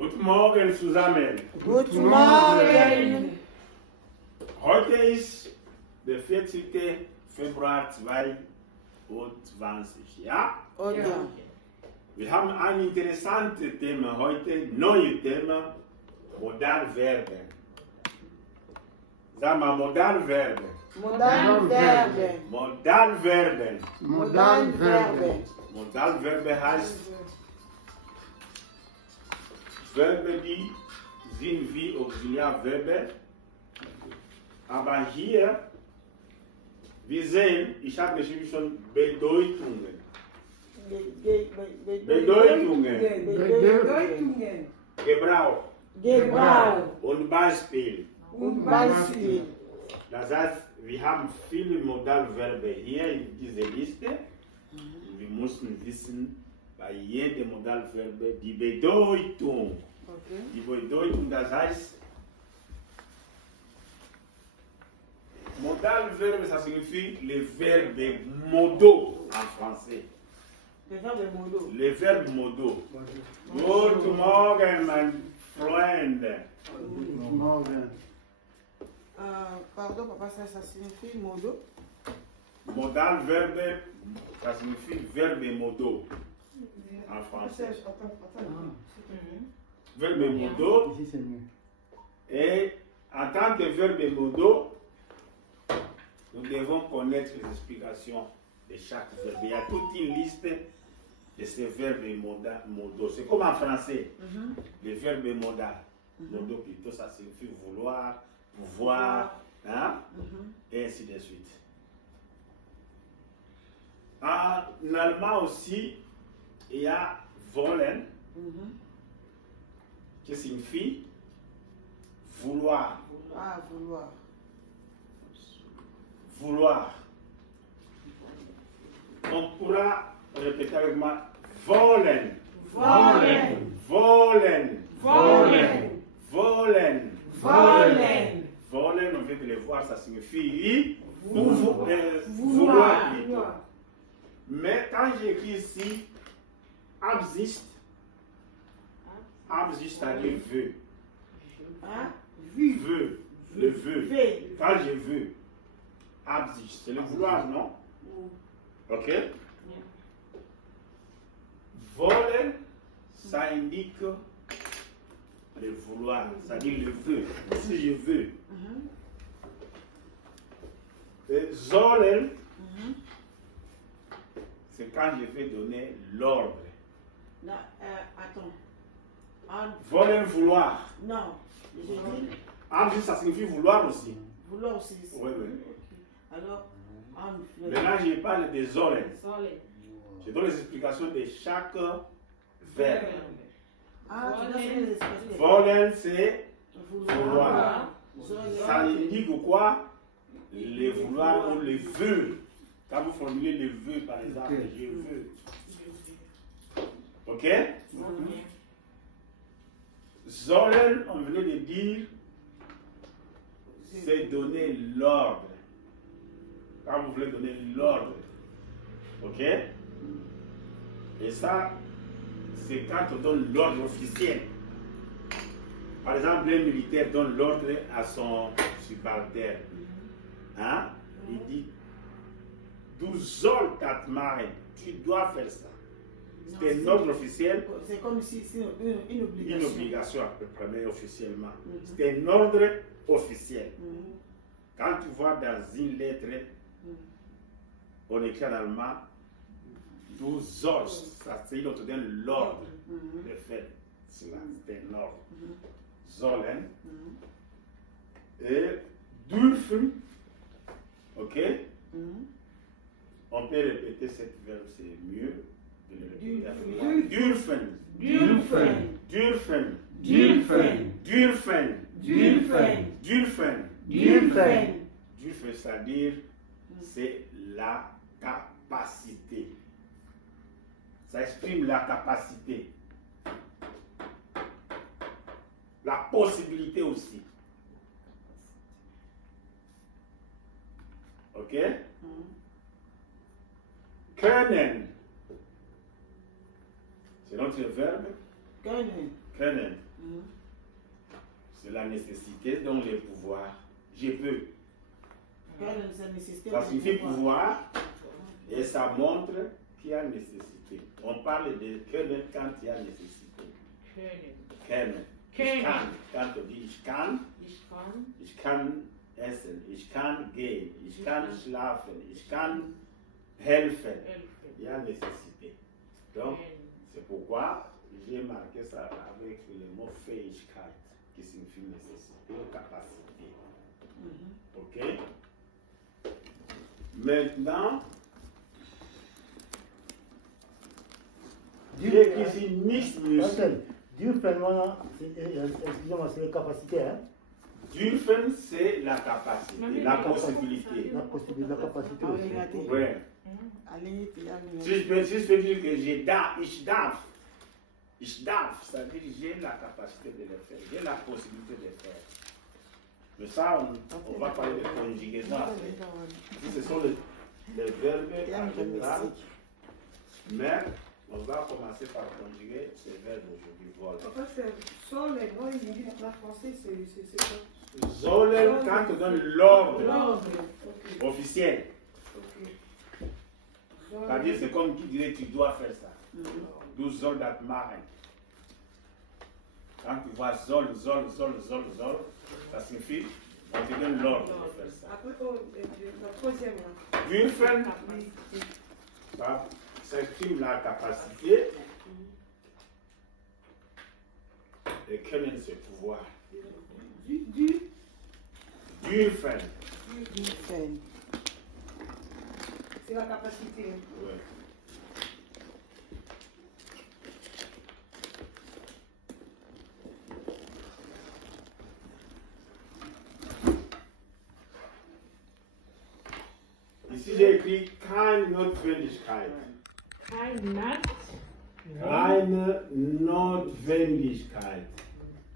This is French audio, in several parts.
Guten Morgen zusammen. Guten Morgen. Heute ist der 14. Februar 2020, ja? Okay. Wir haben ein interessantes Thema heute, neues Thema, Modalverben. Sag mal, Modalverben. Modalverben. Modalverben. Modalverben. Modalverben heißt Verben, die sind wie Auxiliarverben. Aber hier, wir sehen, ich habe geschrieben schon Bedeutungen. Bedeutungen. Gebrauch. Und Beispiel. Das heißt, wir haben viele Modalverben hier in dieser Liste. Wir müssen wissen, bei jedem Modalverb die Bedeutung. Okay. Die Bedeutung, das heißt, Modalverbe, ça signifie le verbe modo en français. Le verbe modo. Guten Morgen, mein Freund. Guten Morgen. Pardon, papa, ça signifie modo. Modalverbe, ça signifie verbe modo en français. Verbe modo. Ici c'est mieux. Et en tant que verbe modo, nous devons connaître les explications de chaque verbe. Il y a toute une liste de ces verbes modaux. C'est comme en français, les verbes modal. Modo plutôt, ça signifie vouloir, pouvoir, hein? Et ainsi de suite. En allemand aussi, il y a wollen, qui signifie vouloir. Ah, vouloir. Vouloir. On pourra répéter avec moi wollen. Wollen. Wollen. Wollen. Wollen. Wollen. Wollen, on vient de le voir, ça signifie vouloir. Mais quand j'écris ici, Absicht, c'est-à-dire veut. Hein? Veut. Le veut. Quand je veux. Absicht, c'est le vouloir, non? Ok? Wollen, ça indique le vouloir, c'est-à-dire le vœu. Si je veux. Et sollen, c'est quand je vais donner l'ordre. Attends. Wollen, vouloir. Non. J'ai dit Absicht, ça signifie vouloir aussi. vouloir aussi. Oui, oui. Alors, Maintenant, je parle de sollen. Je donne les explications de chaque verbe. Ah, tu donnes les expressions. Wollen, c'est vouloir. Sollen. Ça indique quoi? Le vouloir ou le vœu. Quand vous formulez le vœu, par exemple, je veux. Ok? Sollen, on venait de dire, c'est donner l'ordre. Quand vous voulez donner l'ordre. Ok? Et ça, c'est quand on donne l'ordre officiel. Par exemple, un militaire donne l'ordre à son subalterne. Hein? Il dit, du sollst das machen. Tu dois faire ça. C'est un ordre officiel. C'est comme si c'est une obligation. Une obligation à peu près, mais officiellement. C'est un ordre officiel. Quand tu vois dans une lettre, on écrit en allemand, du sollst. Ça, c'est on te donne l'ordre de faire cela. C'est un ordre. Sollen. Et dürfen. Ok? On peut répéter cette verbe, c'est mieux de le répéter. Dürfen. Dürfen. Dürfen. Dürfen. Dürfen. Dürfen. Dürfen. Dürfen. Dürfen, c'est-à-dire, c'est la capacité. Ça exprime la capacité. La possibilité aussi. Ok? Können. C'est notre verbe. Können. Können. C'est la nécessité, donc le pouvoir. Je peux. Ça signifie pouvoir et ça montre qu'il y a nécessité. On parle de können quand il y a nécessité. Können. Ich kann. Quand on dit ich kann essen, ich kann gehen, ich kann schlafen, ich kann helfen. Il y a nécessité. Donc, c'est pourquoi j'ai marqué ça avec le mot Fähigkeit, qui signifie nécessité ou capacité. Ok? Maintenant, j'ai écrit ici nicht müssen. Excusez-moi, c'est les capacités. Hein? Dürfen, c'est la capacité, la possibilité. La capacité aussi. Ouais. Si je peux dire que ich darf, ça veut dire j'ai la capacité de le faire, j'ai la possibilité de le faire. Mais ça, on va parler de conjugaison après. Ce sont les verbes en général. Mais on va commencer par conjuguer ces verbes aujourd'hui. Voilà. En fait, sollen, moi, il dit en français, c'est quoi? Sollen, quand on donne l'ordre officiel. C'est-à-dire, c'est comme qui dirait tu dois faire ça. Du soll das machen. Quand tu vois soll, ça signifie on te donne l'ordre de faire ça. Après, la troisième. Dürfen, ça exprime la capacité et können, c'est pouvoir. Dürfen. C'est la capacité. Ouais. Ici j'ai écrit keine Notwendigkeit. Keine Notwendigkeit.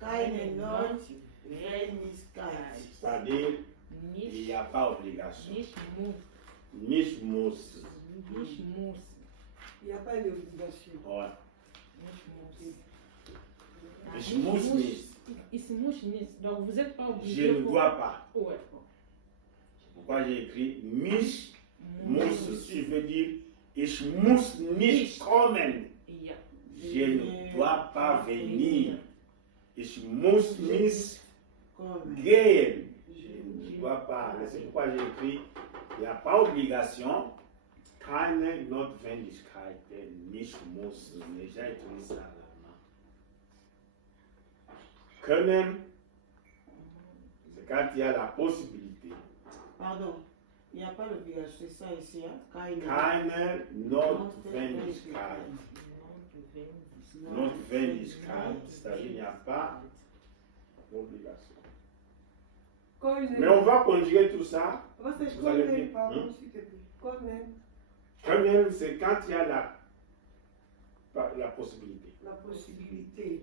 Keine Notwendigkeit. C'est-à-dire, il n'y a pas obligation. Nicht muss. Nicht muss. Nicht muss. Il n'y a pas d'obligation. Ouais. Nicht Ich muss nicht. Ich muss nicht. Donc vous n'êtes pas obligé. Je ne dois pas. Ouais. Pourquoi j'ai écrit mich muss? Si je veux dire ich muss nicht kommen. Ja. Je ne dois pas venir. Ich muss nicht gehen. Je ne dois pas aller. C'est pourquoi j'ai écrit il n'y a pas obligation. Keine Notwendigkeit. Nicht muss. Mais j'ai écrit ça là. Können, c'est quand il y a la possibilité. Pardon, il n'y a pas l'obligation, c'est ça ici. Hein? Keine Notwendigkeit. Notwendigkeit, c'est-à-dire il n'y a pas d'obligation. Mais on va conjuguer tout ça. Vous allez dire, Pardon, s'il te plaît. Können, c'est quand il y a la possibilité. La possibilité.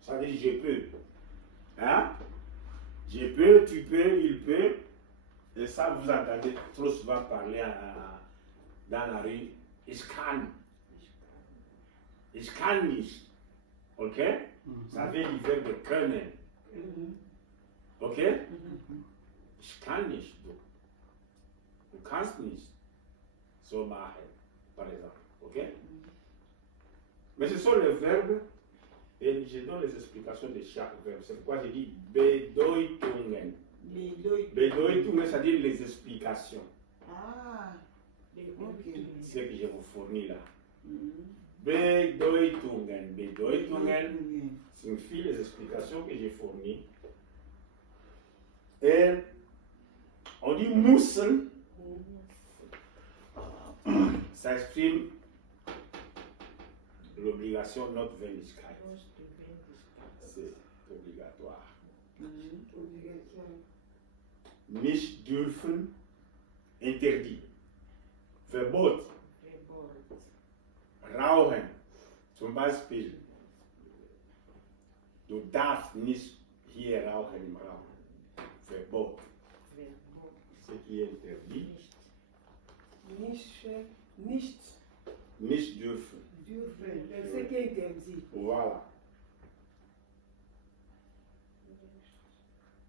Ça veut dire je peux. Hein? Je peux, tu peux, il peut. Et ça, vous entendez trop souvent parler dans la rue. Ich kann. Ich kann nicht. Ok? Ça vient du verbe können. Ok? Ich kann nicht. Du kannst nicht so machen, par exemple. Ok? Mais ce sont les verbes. Et je donne les explications de chaque verbe. C'est pourquoi j'ai dit Bedeutungen. Bedeutungen, c'est-à-dire les explications. Ah, ok. Ce que je vous fournis là. Bedeutungen. Bedeutungen signifie les explications que j'ai fournies. Et on dit müssen. Ça exprime l'obligation Notwendigkeit. C'est obligatoire. Nicht dürfen, interdit. Verbot. Rauchen. Zum Beispiel, du darfst nicht hier rauchen im Raum. Verbot. Ce qui est interdit. Nicht Nicht dürfen. DMZ. Voilà.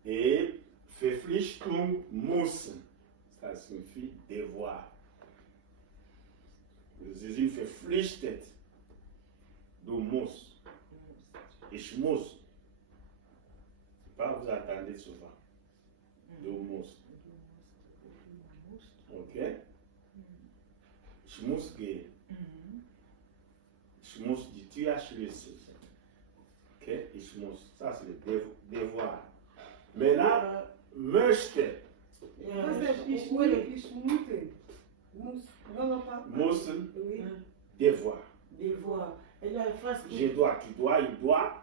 Et Verpflichtung müssen, ça signifie devoir. Sie sind verpflichtet. Du musst. Ich muss. Pas vous attendez souvent. Du musst. Ok? Ich muss gehen. Ich muss die Tür schließen. Ok? Ich muss. Ça, c'est le devoir. Maintenant, möchte. Ich mute. Non, pas. Müssen, Oui. devoir. Devoir. Et là, il fasse Je dois, tu dois, il doit.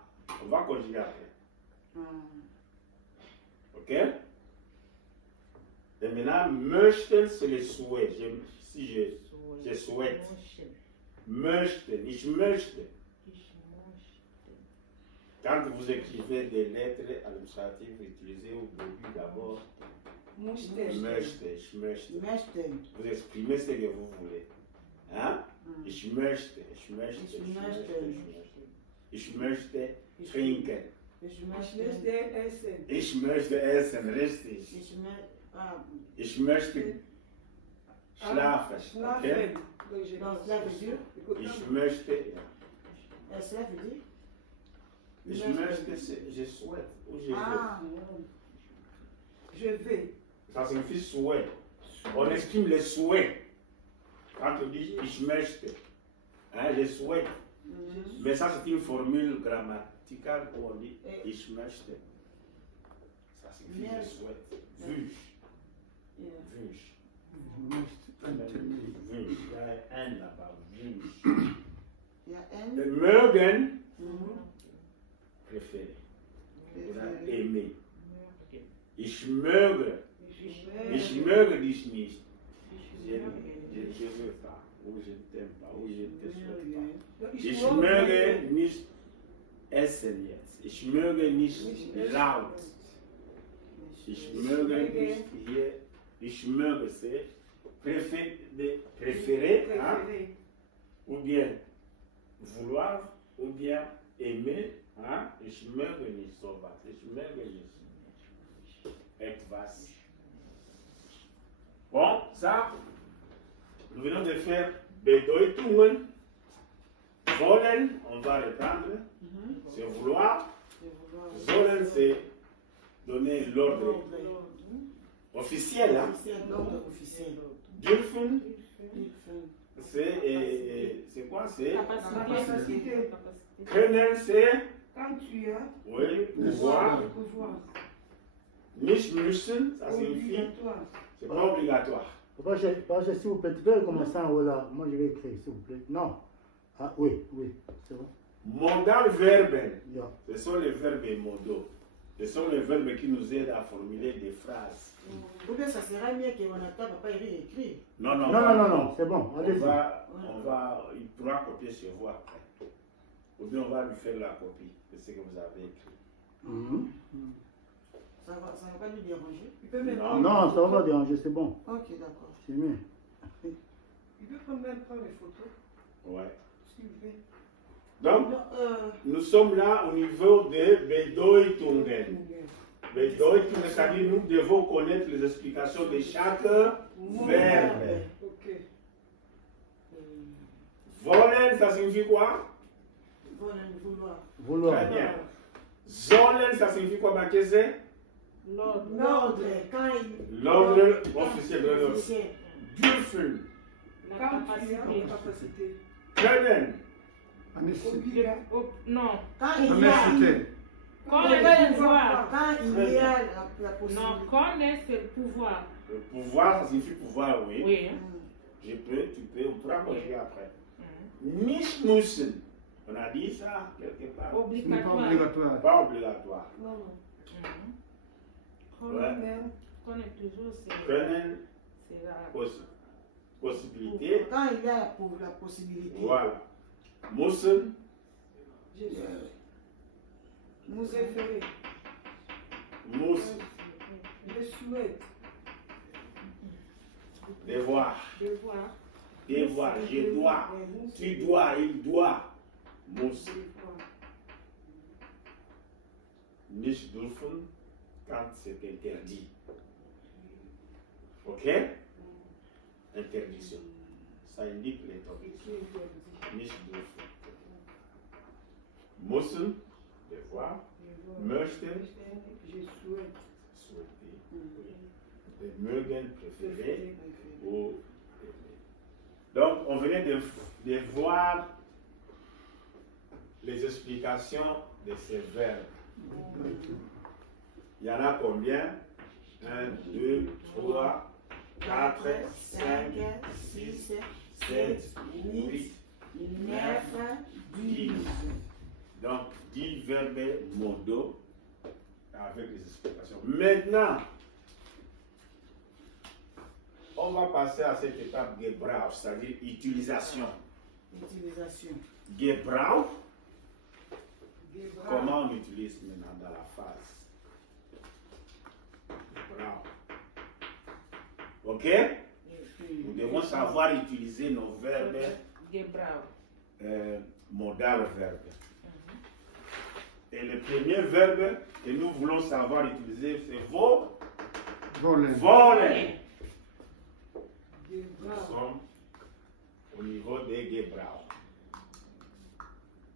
On va conjuguer après. Ok? Et maintenant, möchten, c'est le souhait. Si je souhaite. Möchten, ich möchte. Quand vous écrivez des lettres administratives, utilisez au début d'abord möchte, ich möchte. Möchten. Vous exprimez ce que vous voulez. Hein? Ich möchte, ich möchte, ich möchte, ich möchte. Ich möchte trinken. Ich möchte essen. Ich möchte essen, richtig. Ich möchte schlafen. Okay? Donc, cela veut dire. Ich möchte, ja. Cela veut dire. Ich möchte, je souhaite ou je veux. Ah, Je vais. Ça signifie souhait. On exprime les souhaits. Quand on dit ich möchte, hein, je souhaite. Mais ça, c'est une formule grammaticale où on dit ich möchte. Ça signifie je souhaite. Wünsch. Wünsch. Wünsch. Il y a un là-bas. Wünsch. il y a un. Mögen, préféré. Aimer. Ich möge. Ich möge dich nicht. Je ne veux pas. Ou je ne t'aime pas. Ou je ne te souhaite pas. Ich möge nicht essen jetzt. Ich möge nicht laut. Ich möge nicht hier. Ich möge c'est préférer, hein? Ou bien vouloir, ou bien aimer. Hein? Ich möge nicht sowas. Ich möge nicht etwas. Bon, ça, nous venons de faire Bedeutungen. Wollen, on va reprendre. C'est vouloir. Sollen, c'est donner l'ordre officiel. Hein? L'ordre officiel. Dürfen, c'est quoi? C'est Capacité. können, c'est Quand tu as. oui, pouvoir. Pouvoir. Nicht müssen, ça signifie Obligatoire. c'est pas obligatoire. Papa, s'il vous plaît, tu peux commencer en haut là. Moi, je vais écrire, s'il vous plaît. Non. Ah, oui, c'est bon. Modal verben, Yeah. ce sont les verbes modaux. Ce sont les verbes qui nous aident à formuler des phrases. Ou bien ça sera mieux que Jonathan papa écrit. Non, Non, c'est bon. On Allez-y. il pourra copier chez vous après. Ou bien on va lui faire la copie de ce que vous avez écrit. Mhm. Ça va pas lui déranger. Il peut même Non. Non, ça va pas déranger, c'est bon. Ok, d'accord. C'est mieux. Il peut même prendre les photos. Ouais. S'il veut. Donc, Non, nous sommes là au niveau de Bedeutungen. Bedeutungen, c'est-à-dire nous devons connaître les explications de chaque verbe. Ok. Wollen, ça signifie quoi? Vouloir. Vouloir. Très bien. Sollen, ça signifie quoi, Marquese? L'ordre, quand il. L'ordre officiel de l'ordre. officiel. Dürfen, La Quand tu as capacité. la capacité. können, Non. Quand il y a. Quand le pouvoir. Quand il y a la Non, possibilité. connaître, c'est le pouvoir. le pouvoir, ça signifie pouvoir, oui. Oui. Je peux, tu peux, on pourra conjuguer après. Mhm. Nicht müssen, on a dit ça quelque part. Obligatoire. Pas obligatoire. Non, non. Mhm. Connaître. Connaître toujours, c'est Können, la possibilité. Quand il y a la possibilité. Voilà. Müssen, Je suis. Nous Préféré. muss, Je souhaite. devoir. devoir. Devoir, je dois. Tu dois, il doit. muss. Nicht dürfen, quand c'est interdit. Ok? Interdiction. Ça indique l'interdiction. Nicht dürfen. Müssen, devoir. Möchten, Je souhaite. souhaiter. Oui. Mögen, préférer. Ou aimer. Donc, on venait de voir les explications de ces verbes. Il y en a combien? 1, 2, 3, 4, 5, 6, 7, 8, 9, 10. Donc, 10 verbes modaux avec les explications. Maintenant, on va passer à cette étape Gebrauch, c'est-à-dire utilisation. Utilisation. Gebrauch, comment on utilise maintenant dans la phrase? Gebrauch. Ok? Nous devons savoir utiliser nos verbes modal verbes. Et le premier verbe que nous voulons savoir utiliser, c'est voler. Nous sommes au niveau des Gebrauch.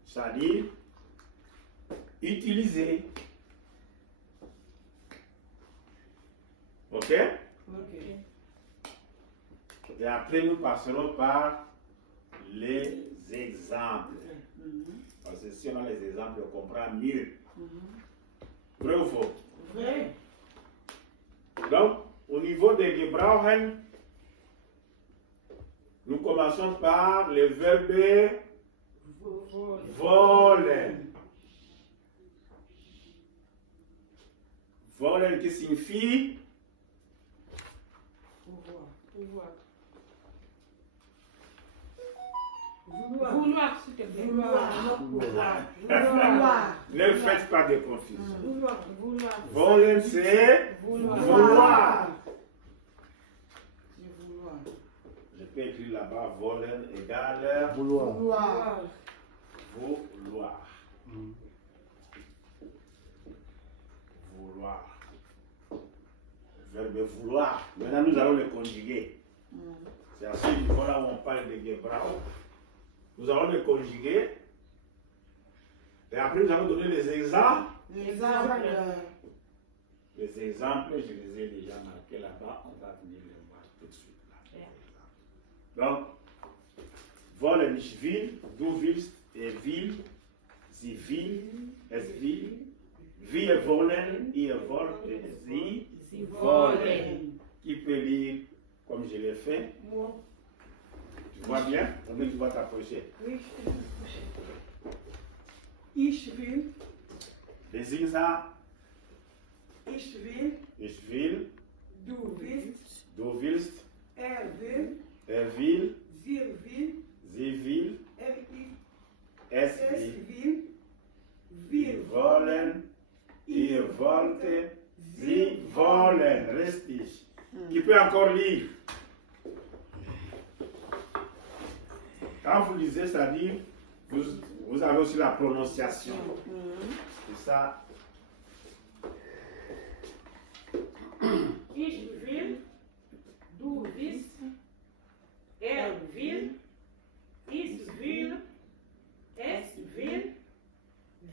C'est-à-dire, utiliser. Ok? Et après, nous passerons par les exemples. Parce que si on a les exemples, on comprend mieux. Vrai ou faux? Vrai. Donc, au niveau des Gebrauchen, nous commençons par le verbe voler. Voler qui signifie Vouloir, s'il te plaît. Vouloir. ne faites pas de confusion. Vouloir. Voler, c'est vouloir. Je peux écrire là-bas, voler égale Vouloir. vouloir. Vouloir. Verbe vouloir. Maintenant, nous allons le conjuguer. C'est à ce niveau-là où on parle de Gebrauch. Nous allons le conjuguer. Et après, nous allons donner les exemples. Les exemples. Les exemples, je les ai déjà marqués là-bas. On va venir les voir tout de suite. Là. Donc, wollen, ich will, du willst, will, sie will, es will, wir wollen, ihr wollt, sie wollen. Qui peut lire comme je l'ai fait? Moi. Tu vois bien? Combien tu vas t'approcher? Oui, je vais m'approcher. Ich will. Désigne ça. Ich will. Ich will, Du willst. du willst, Will. will, Wir will. sie will, will. es Es will. will. Wir Wir wollen, ihr wollt, sie wollen. Richtig. Qui peut encore lire? Quand vous lisez, c'est-à-dire, vous avez aussi la prononciation. C'est ça. Ich will, du willst, will, ich will, es will,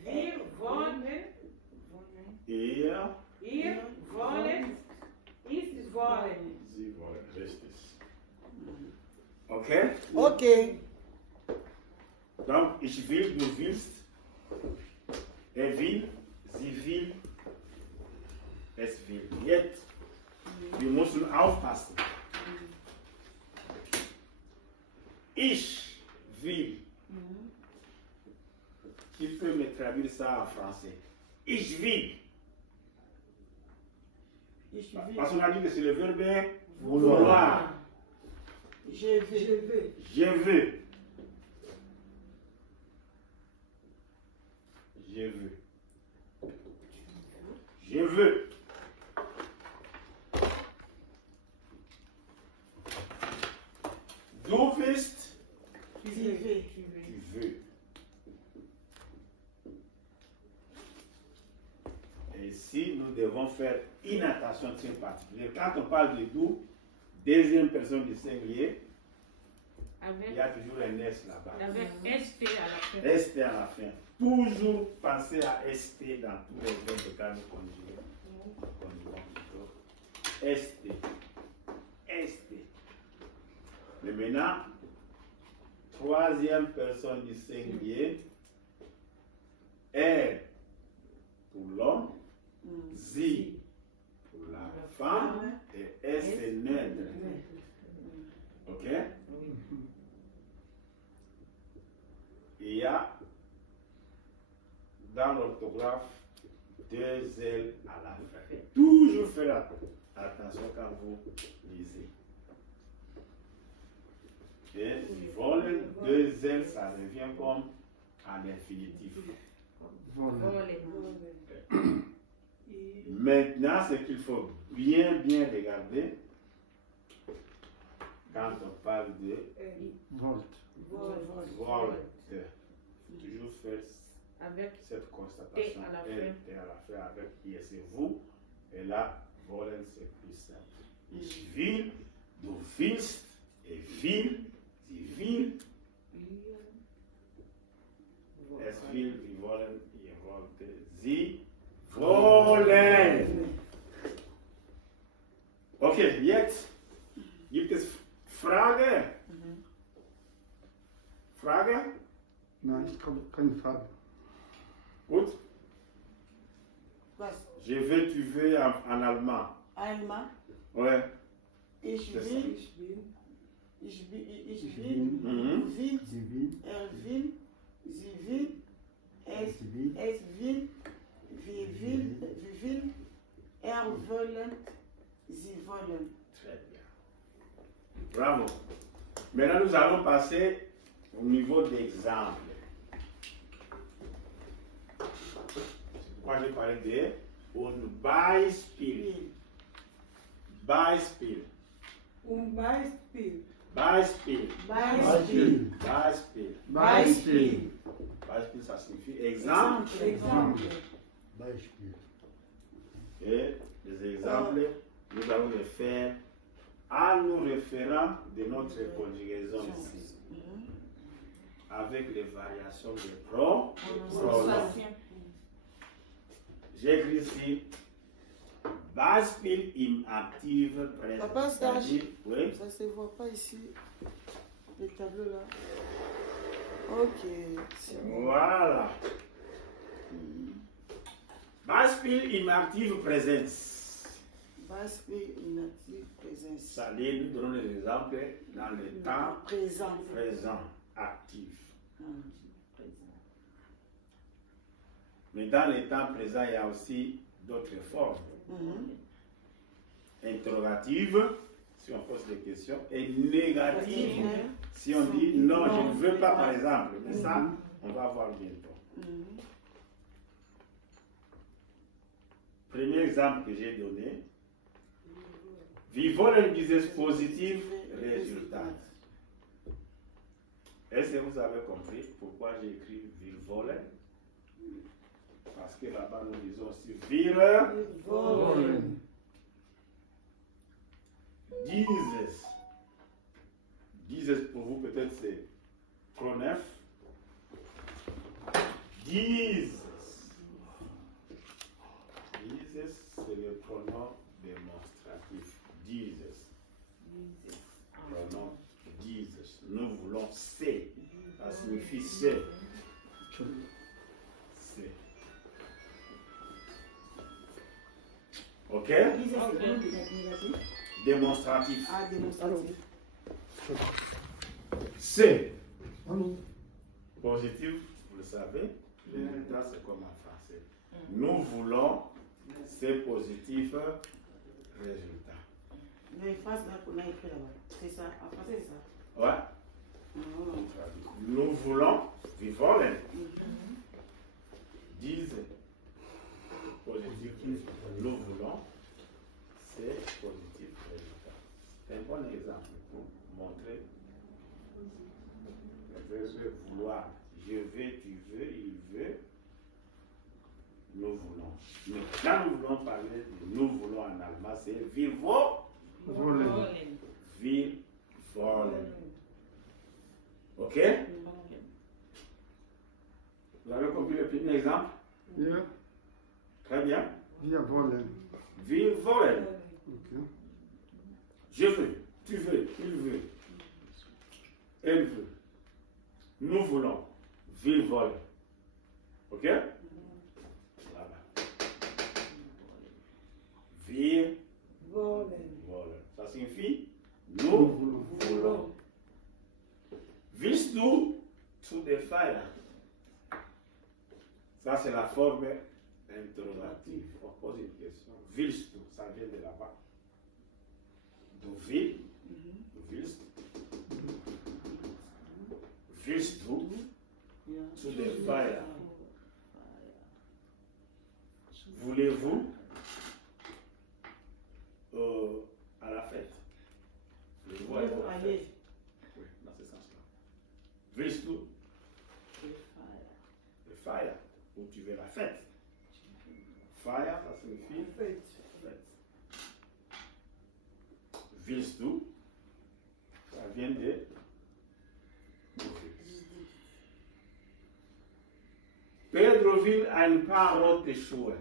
wir wollen, Ihr, ihr wollen, ich wollen. sie wollen. Richtig. Ok? Ok. Donc, ich will, du willst, will, sie will, es will. Jetzt, wir müssen aufpassen. Ich will. Qui peut me traduire ça en français? Ich will. Ich will. Parce qu'on a dit que c'est le verbe Vouloir. Je vais. Je veux. Je veux. Je veux. Du willst. Tu veux. Tu veux. ici, nous devons faire une attention très particulière. Quand on parle de doux, deuxième personne du singulier, il y a toujours un S là-bas. Avec ST à la fin. ST à la fin. Toujours penser à ST dans tous les verbes de cas nous conjugués. ST. ST. Mais maintenant, troisième personne du singulier, R pour l'homme, Z pour la femme et S c'est neutre. Ok? Il y a dans l'orthographe 2 L à la fin. Toujours faire attention quand vous lisez. Et voler 2 L, ça revient comme en infinitif. Voler. Maintenant, ce qu'il faut bien regarder quand on parle de Volte. volte. Toujours faire Avec cette constatation T à la fin. T à la fin avec IS et vous. Et là, volen c'est plus simple. Ich will, du willst, et will, sie will, es will, wir wollen, ihr wollt, sie wollen. Okay, jetzt gibt es Frage? Frage? Nein, ich habe keine Frage. Gut. Was? Je veux, tu veux en allemand. Allemand. Ouais. Ich C'est will. Ich Ich will. will. Du willst. Sie will. Will. Sie will. Es Sie will. will. Wir will. Wollen. Sie wollen. Très bien. Bravo. Maintenant, nous allons passer au niveau d'exemple. Moi, j'ai parlé de un Beispiel. Beispiel. Beispiel. Beispiel. Beispiel. Beispiel. Beispiel. Beispiel, ça signifie exemple. Exemple. Beispiel. Et les exemples, nous allons les faire en nous référant de notre conjugaison ici. Avec les variations de pronoms. J'ai écrit ici Beispiel im Aktiv Präsent. Papa, C'est-à-dire, oui, Ça se voit pas ici. Le tableau là. Ok. C'est bon. voilà. Beispiel im Aktiv Präsent. Beispiel inactive présence. C'est-à-dire, nous donnons des exemples dans le temps Présent. présent actif. Présent. Mais dans le temps présent, il y a aussi d'autres formes. Interrogative, si on pose des questions, et négative, si on dit non, je ne veux pas, par exemple. Mais ça, on va voir bientôt. Premier exemple que j'ai donné, wir wollen dieses positiv Résultat. Est-ce que vous avez compris pourquoi j'ai écrit wir wollen? Parce que là-bas, nous disons aussi wir Wollen. dieses. Dieses pour vous, peut-être c'est proneuf. Dieses. Dieses, c'est le pronom démonstratif. Dieses. Pronom dieses. Nous voulons c'est. Ça signifie c'est. C'est. Ok? Démonstratif. Ah, démonstratif. C'est. Positif, vous le savez. Le résultat, c'est comme en français. Nous voulons c'est positif résultat. Mais face là qu'on a écrit là-bas. C'est ça. En français, c'est ça. Ouais. Nous voulons, wir wollen. Disent positif résultat. Nous voulons, c'est positif résultat. C'est un bon exemple pour montrer le verbe vouloir. Je veux, tu veux, il veut. nous voulons. Mais quand nous voulons parler de nous voulons en allemand, c'est wir Wollen. Wollen. wollen. Ok? Vous avez compris le premier exemple? Ja, Très bien. wir wollen. Wir wollen. Okay. Je veux, tu veux, il veut, elle veut. Nous voulons. Wir wollen. Ok? Voilà. Wir Wollen. wollen. Ça signifie Nous nous voulons. voulons. Willst du zu der Feier? Ça, c'est la forme interrogative. On pose une question. Willst du? Ça vient de là-bas. Du willst. Du willst. Willst du zu der Feier? Voulez-vous à la fête? Voulez-vous aller à la fête? Oui, dans ce sens-là. Willst du? Le fire, où tu veux la fête. Fire, ça signifie Fête. fête. Willst du? Ça vient de Pedro will ein paar rote Schuhe.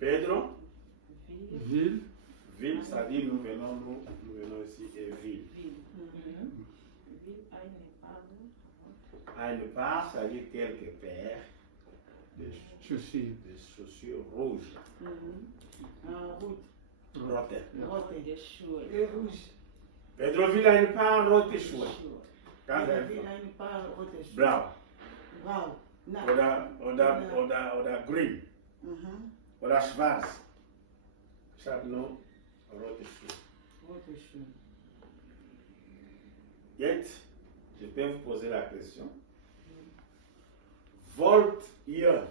Pedro Will. will, ça dit nous venons ici et will. Ein paar, ça dit quelques paires de Chaussures. chaussures rouges. Rote. Les rouges. Pedro will ein paar rote Schuhe. Ganz einfach. Blau. Oder grün. Oder schwarz. Chaque nom, rote Schuhe. Jetzt, je peux vous poser la question. Wollt ihr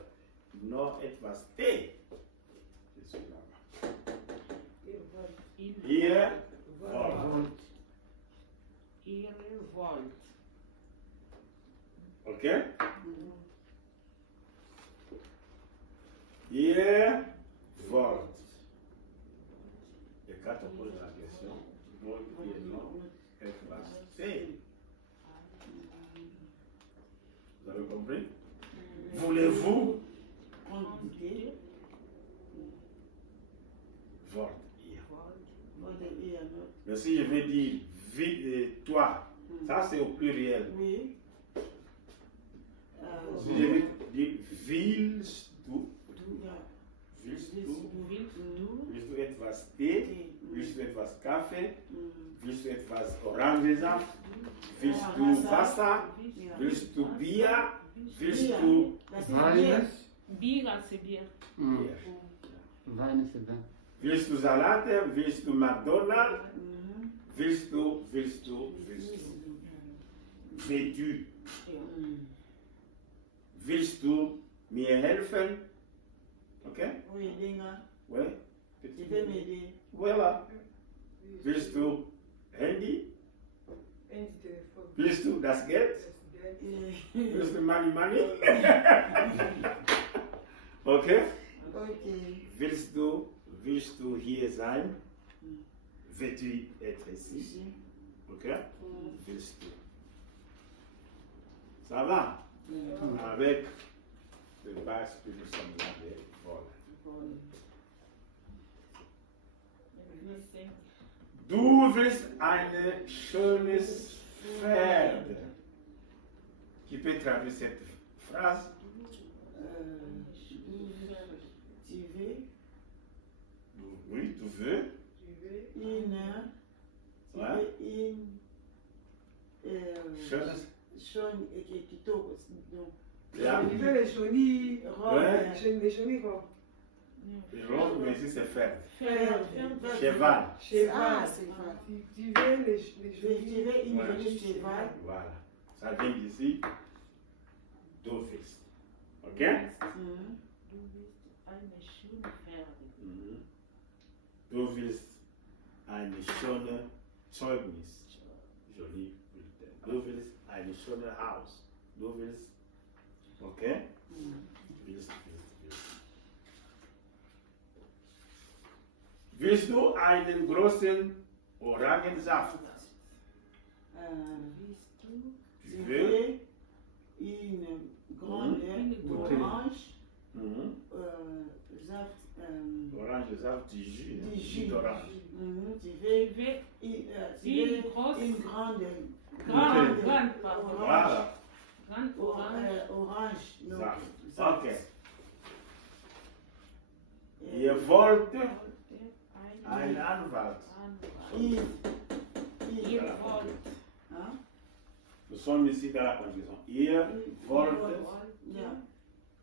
noch etwas Tee? Je suis là-bas. Ihr wollt. Ihr wollt. Ok? Ihr wollt. Et quand on pose la question, wollt ihr noch etwas Tee? Vous avez compris? Voulez-vous? Wollt ihr. Mais si je veux dire toi, ça c'est au pluriel. Oui. Si je veux dire willst du, willst du, willst du etwas Tee, willst du etwas Kaffee, willst du etwas Orangensaft, willst du Wasser, willst du Bier, willst du Wein. Bier, c'est bien. Bier. Wein, c'est bien. Willst du Salate, willst du McDonald's, willst du. Veux-tu? Willst du mir helfen? Ok? Oui, Dinga. Oui. Tu veux m'aider? Voilà. Willst du Handy? Handy téléphone. Willst du das Geld? Das Geld. Willst du money? Ok? Ok. Willst du hier sein? Veux-tu être ici? Ok? Willst du? Ça va? Avec le base que nous sommes là, voilà. Du willst ein schönes Pferd. Qui peut traduire cette phrase? Tu veux Oui, tu veux. Schönes. Schon kitoko donc Ja. Tu veux les jolies. Ouais. Les jolies robes. Rose, mais ici c'est pferd. cheval. Cheval. Cheval. C'est vrai. Tu veux les Tu jolies. veux une Ouais. jolie cheval. Voilà. Ça vient d'ici. Du willst. Ok? Du willst eine schöne Pferde. Mhm. Du willst eine schöne Zeugnis. Joli bulletin. Du willst eine schöne Haus. Du willst. Ok? Willst du einen großen Orangensaft? Tu veux une grande orange, zaft, Orangensaft, du jus. du jus. d'orange. Tu veux Une grosse, une grande grande, pardon. Voilà. Grande orange. orange. donc, Zaft. zaft. Ok. Et Ihr wollt Ein einen Anwalt. il, Ihr wollt. hein, Nous sommes ici dans la conjugaison. Ihr wollt. yeah.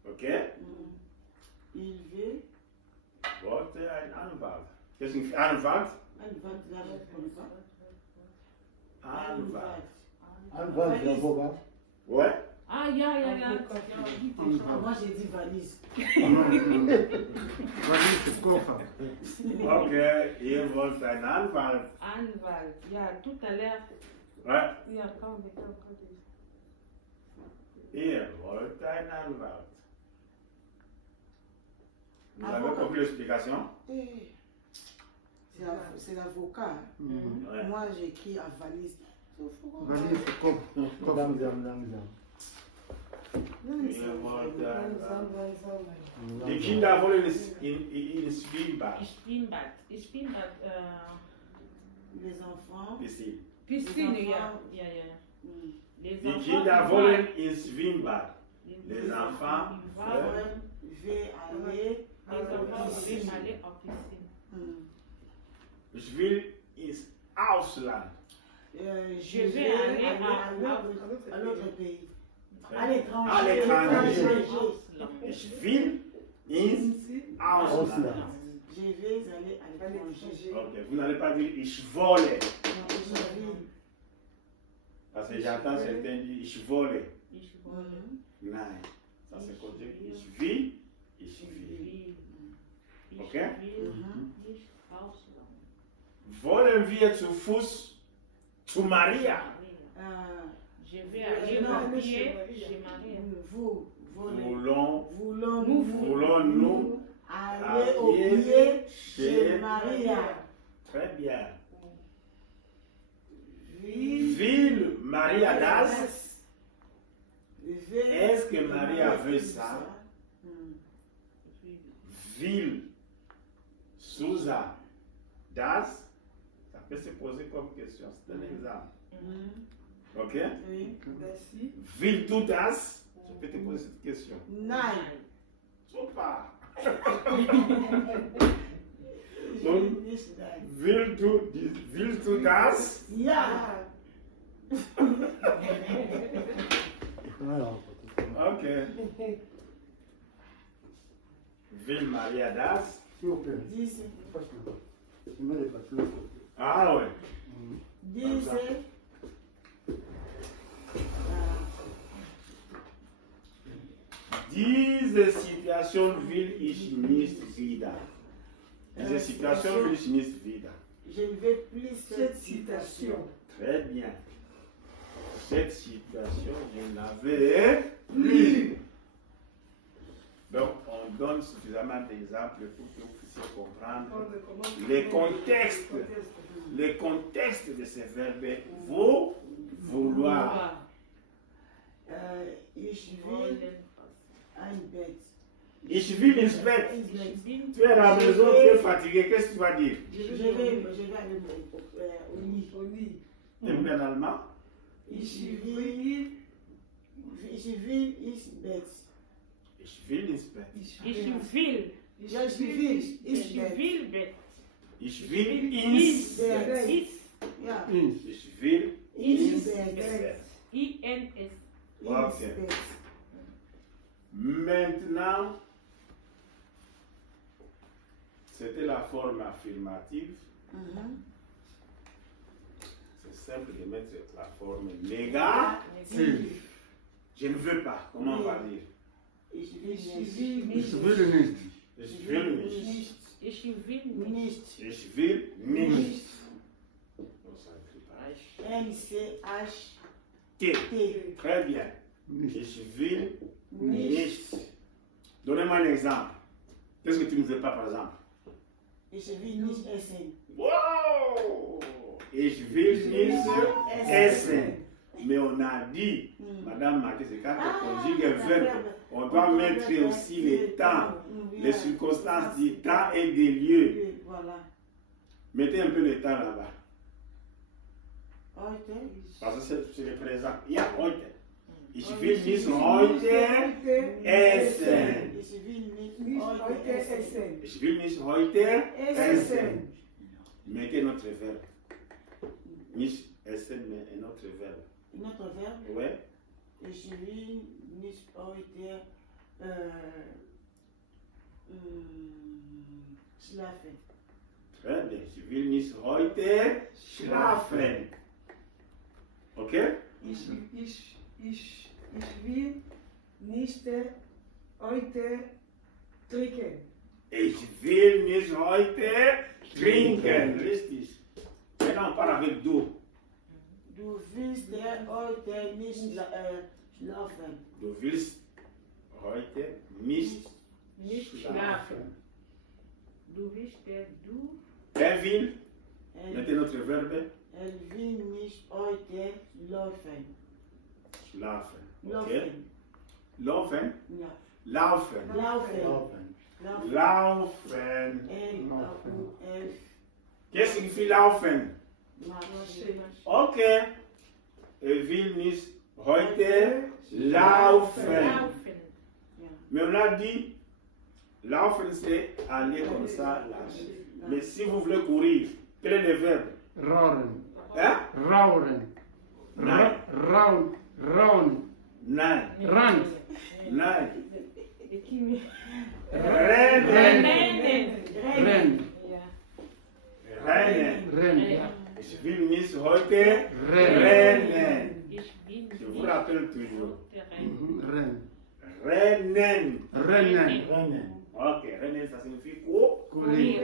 Ok? Il veut Wollt einen Anwalt. Qu'est-ce que signifie Anwalt? Anwalt, là, je ne connais pas. Anwalt. Anwalt, c'est avocat. Ouais? Ah, ja, ja, ja. Ah, moi j'ai dit valise. Valise, c'est koffer. Ok. Ihr wollt einen Anwalt. Anwalt. Ja, tout à l'heure. Ouais. Ja, quand on était encore Ihr wollt einen Anwalt. Vous avez Avocat. compris l'explication? C'est l'avocat. Ouais. Moi j'écris à valise. Valise, c'est koffer. Langsam. Ihr wollt einen Anwalt. Die Kinder wollen in Schwimmbad. Schwimmbad. Schwimmbad. Les enfants. Piscine. Piscine, Les ja. enfants. Ja, ja. Les Die enfants, Kinder ils wollen in Schwimmbad. vont- Les enfants ils Je vont- veulent vais aller Les enfants piscine. veulent aller en piscine. Ich will ins Ausland. Je vais vais aller à l'autre pays. À À l'étranger. l'étranger. Ausland. Ich will ins Ausland. Ausland. Je vais aller à l'étranger. Ok, vous n'allez pas dire ich wolle. Non, je vais. Parce que j'entends certains dire ich wolle. Ich wolle. Nein, ça se conjugue ich will, ich Ich will. will. Ich Okay. will nicht Ausland. Wollen wir zu Fuß zu Maria? Je vais aller Non, au pied chez Maria. chez Maria. Vous voulez. Voulons-nous Aller au pied chez chez Maria. Très bien. Ville. Will Maria das? Est-ce Est-ce que Maria veut ça? Will Susa das? Ça peut se poser comme question. C'est un exemple. Ok? Oui. Merci. Will du das? Je peux te poser cette question. Nein. Super. Nicht nein. Willst du das? Ja. Alors, Ok. Will Maria das? s'il vous plaît. Dis. Tu mets les papiers. Ah ouais. Dis. Diese Situation will ich nicht wieder. Diese Situation will ich nicht wieder. Je ne veux plus cette citation. Très bien. Cette situation, je n'avais plus. Donc, on donne suffisamment d'exemples pour que vous puissiez comprendre les contextes de ces verbes. Vous, vouloir. Ich will ein Bett. Ich will ins Bett. Ich bin Tu es à la maison, tu es fatigué, qu'est-ce que tu vas dire? Je vais aller au lit. Au lit. Tu es bien allemand? Ich will ins Bett. Ich will ins Bett. Ich will. Ja, ich will ins Ich Bett. will Bett. Ich will ins Bett. Is. Ja, Ins. Ich will ins ins Bett. Bett. INS. Ins Okay. Bett. Maintenant, c'était la forme affirmative. C'est simple de mettre la forme négative. Je ne veux pas. Comment on va dire? Ich will Ich nicht. will nicht. Ich will nicht. Ich will nicht. Nicht. Ich will nicht. On s'écrit pareil. N-C-H-T. T. Très bien. Nicht. Ich will nicht. Donnez-moi un exemple. Qu'est-ce que tu ne veux pas, par exemple? Ich will nicht essen. Wow! Ich will nicht essen. Mais on a dit, Madame Marquez, c'est quand on conjugue un verbe, on doit mettre aussi les temps, les circonstances du temps et des lieux. Oui, voilà. Mettez un peu le temps là-bas. Heute. Parce que c'est le présent. Il y a heute. Ich will nicht heute essen. Ich will nicht Nicht heute heute essen. essen. Ich will nicht heute essen. Mettez notre verbe. Nicht essen, mais un autre verbe. Un autre verbe. Ouais. Ich will nicht heute schlafen. Très bien. Ich will nicht heute schlafen. Ok? Ich will nicht heute trinken. Ich will nicht heute trinken. Richtig. Maintenant, on parle avec du. Du willst heute nicht schlafen. Du willst heute nicht Nicht schlafen. schlafen. Du willst du. Er will. Mettez notre verbe. Elle will nicht heute laufen. Schlafen. Ok? Laufen. Laufen. Ja. Laufen. Laufen. Laufen. Laufen. Laufen. L-A-U-F. Qu'est-ce qu'il fait laufen? Marcher. Ok. Er will nicht heute laufen. Laufen. Mais on a dit, laufen c'est aller comme ça, lâcher. Mais si vous voulez courir, quel est le verbe? Roren. Hein? Rauren. Nein. Raun. Raun. Nein. Rand. Nein. Rennen. Rennen. Ren. Rennen. Ren. Ich will nicht heute Rennen. rennen. Ich bin Je vous rappelle toujours. Ren. Rennen. Rennen. Rennen. Ok, rennen, ça signifie quoi? Courir.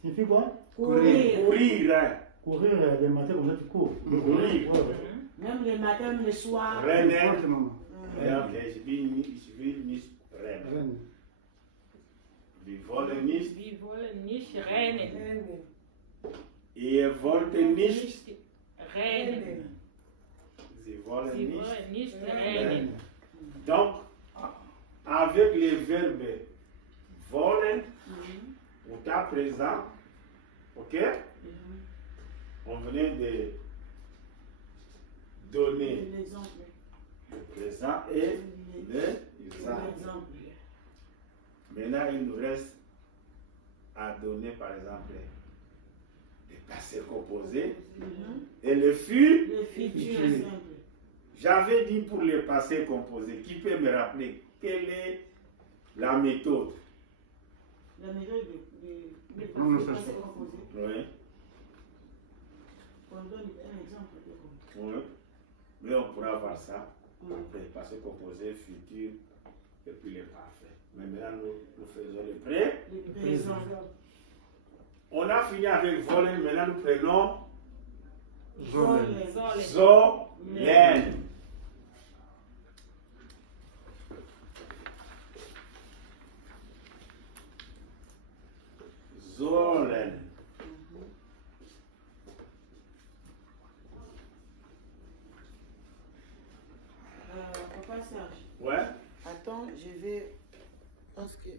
Signifie quoi? Courir. Courir. Hein? Courir le matin comme ça, tu cours. Courir. Ouais, ouais. Même le matin, même le soir. Rennen. Forte, maman. Ok, ich will nicht rennen. Ren. Wir wollen nicht. Wir wollen nicht rennen. Ihr wollt nicht. Rennen. Sie wollen Sie nicht. wollen nicht rennen. Donc, avec les verbes wollen ou temps présent, ok? On venait de donner L'exemple. le présent et le présent. L'exemple. Maintenant, il nous reste à donner, par exemple, des passés composés et le fut. Le futur Futur. simple. J'avais dit pour les passés composés, qui peut me rappeler quelle est la méthode? La méthode de prononciation. passé composé. Oui, On donne un exemple. de oui. Mais on pourra voir ça. Les passés composés, futur et puis les parfaits. Mais maintenant, nous faisons le prêt. Le présent. On a fini avec voler, maintenant nous prenons Zolen. Zolen. Zolen. Papa Serge. Ouais. Attends, je vais. Parce que